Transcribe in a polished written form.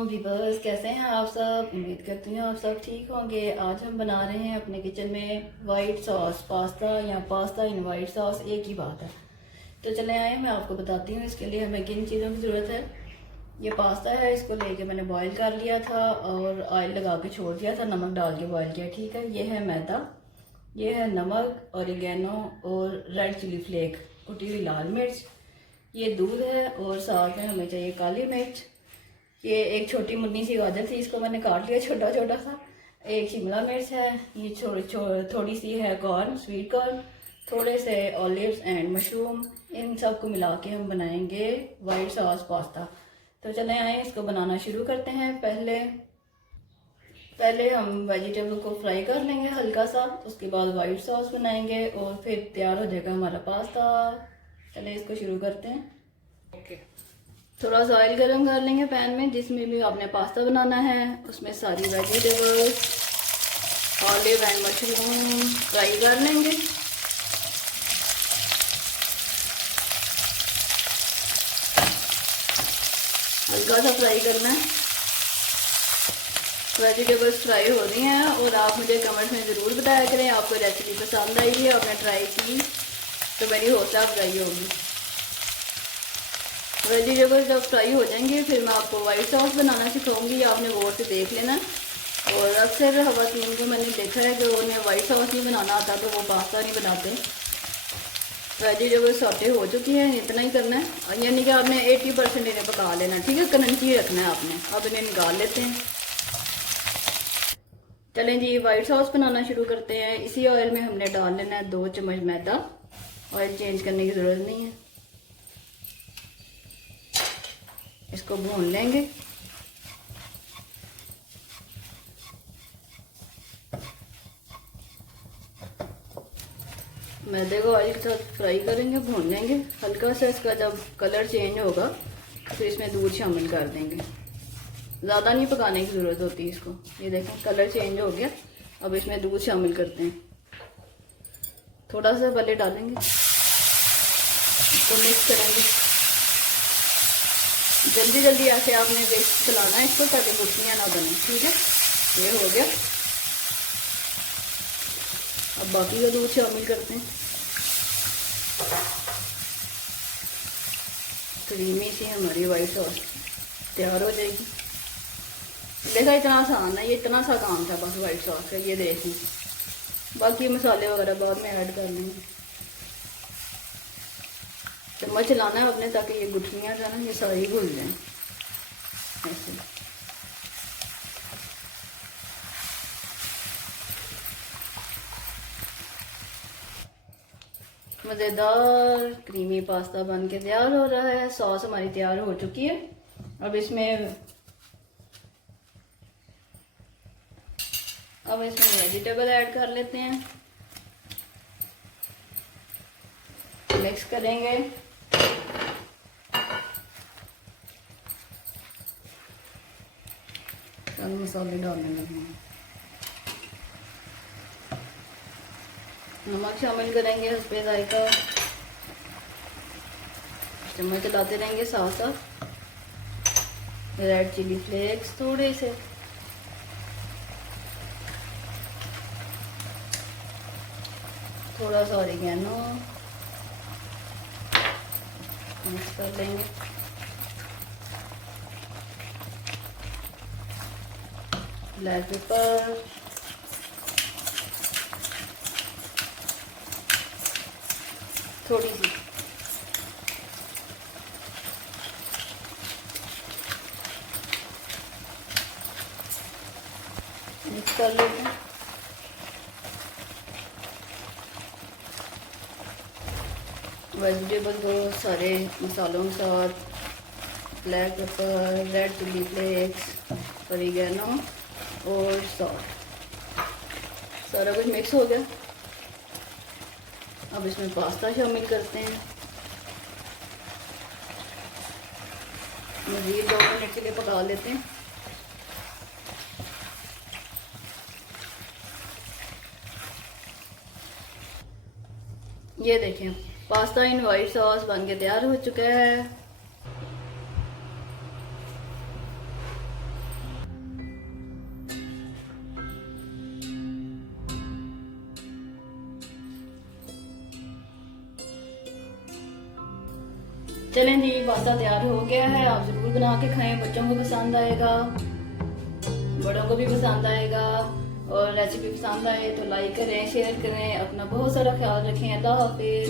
अस्सलाम व्यूअर्स, कैसे हैं आप सब। उम्मीद करती हूँ आप सब ठीक होंगे। आज हम बना रहे हैं अपने किचन में वाइट सॉस पास्ता या पास्ता इन वाइट सॉस, एक ही बात है। तो चले आए, मैं आपको बताती हूँ इसके लिए हमें किन चीज़ों की ज़रूरत है। ये पास्ता है, इसको लेके मैंने बॉईल कर लिया था और ऑयल लगा के छोड़ दिया था, नमक डाल के बॉईल किया। ठीक है, ये है मैदा, ये है नमक, ऑरिगेनो और रेड चिली फ्लेक, कुटी हुई लाल मिर्च, ये दूध है और साथ में हमें चाहिए काली मिर्च। ये एक छोटी मुन्नी सी गाजर थी, इसको मैंने काट लिया छोटा छोटा सा। एक शिमला मिर्च है, ये थोड़ी सी है कॉर्न, स्वीट कॉर्न, थोड़े से ऑलिव्स एंड मशरूम। इन सब को मिला के हम बनाएंगे वाइट सॉस पास्ता। तो चले आए, इसको बनाना शुरू करते हैं। पहले हम वेजिटेबल को फ्राई कर लेंगे हल्का सा, उसके बाद वाइट सॉस बनाएंगे और फिर तैयार हो जाएगा हमारा पास्ता। चले इसको शुरू करते हैं। ओके, थोड़ा सा ऑयल गरम कर लेंगे पैन में, जिसमें भी आपने पास्ता बनाना है। उसमें सारी vegetables, olive and mushroom fry कर लेंगे। हल्का सा फ्राई करना है। वेजिटेबल्स फ्राई हो रही हैं और आप मुझे कमेंट में ज़रूर बताया करें आपको रेसिपी पसंद आई है, आपने ट्राई की तो मेरी हौसला अफजाई होगी। वेजिटेबल्स जब फ्राई हो जाएंगे फिर मैं आपको वाइट सॉस बनाना सिखाऊंगी, आपने गौर से देख लेना। और अक्सर ख़वातीन को मैंने देखा है कि उन्हें वाइट सॉस नहीं बनाना आता तो वो पास्ता नहीं बनाते। वेजिटेबल्स सॉटे हो चुकी हैं, इतना ही करना है, यानी कि आपने 80% इन्हें पका लेना, ठीक है, क्रंची रखना है आपने। अब इन्हें निकाल लेते हैं। चलें जी, वाइट सॉस बनाना शुरू करते हैं। इसी ऑयल में हमने डाल लेना है 2 चम्मच मैदा। ऑयल चेंज करने की ज़रूरत नहीं है, इसको भून लेंगे। मैदे को ऑयल के साथ फ्राई करेंगे, भून लेंगे हल्का सा। इसका जब कलर चेंज होगा फिर इसमें दूध शामिल कर देंगे। ज़्यादा नहीं पकाने की ज़रूरत होती इसको। ये देखें कलर चेंज हो गया। अब इसमें दूध शामिल करते हैं, थोड़ा सा पहले डालेंगे, इसको मिक्स करेंगे। जल्दी जल्दी ऐसे आपने वेस्ट चलाना है इसको ताकि गुठलियाँ ना बने, ठीक है। ये हो गया, अब बाकी का दूध शामिल करते हैं। क्रीमी सी हमारी वाइट सॉस तैयार हो जाएगी। देखा, इतना आसान है, ये इतना सा काम था बस वाइट सॉस का। ये देखें, बाकी मसाले वगैरह बाद में ऐड कर लेंगे। चम्मच चलाना है अपने ताकि ये गुठलियाँ जो है ना ये सारी घुल जाएं ऐसे। मज़ेदार क्रीमी पास्ता बन के तैयार हो रहा है। सॉस हमारी तैयार हो चुकी है। अब इसमें वेजिटेबल ऐड कर लेते हैं, मिक्स करेंगे। मसाले डालने लगे, नमक शामिल करेंगे हस्बे जायका। चम्मच चलाते रहेंगे साथ साथ। रेड चिली फ्लेक्स थोड़े से, थोड़ा सा ऑरिगेनो मिक्स कर लेंगे। ब्लैक पेपर, थोड़ी सी, मिक्स कर लेते हैं। वेजिटेबल को सारे मसालों के साथ, black pepper, red chilli flakes, oregano और सॉल्ट, सारा कुछ मिक्स हो गया। अब इसमें पास्ता शामिल करते हैं। मज़ीद 2 मिनट के लिए पका लेते हैं। ये देखें, पास्ता इन वाइट सॉस बन के तैयार हो चुका है। चलें जी, पास्ता तैयार हो गया है। आप जरूर बना के खाएं, बच्चों को पसंद आएगा, बड़ों को भी पसंद आएगा। और रेसिपी पसंद आए तो लाइक करें, शेयर करें। अपना बहुत सारा ख्याल रखें। अल्लाह हाफिज।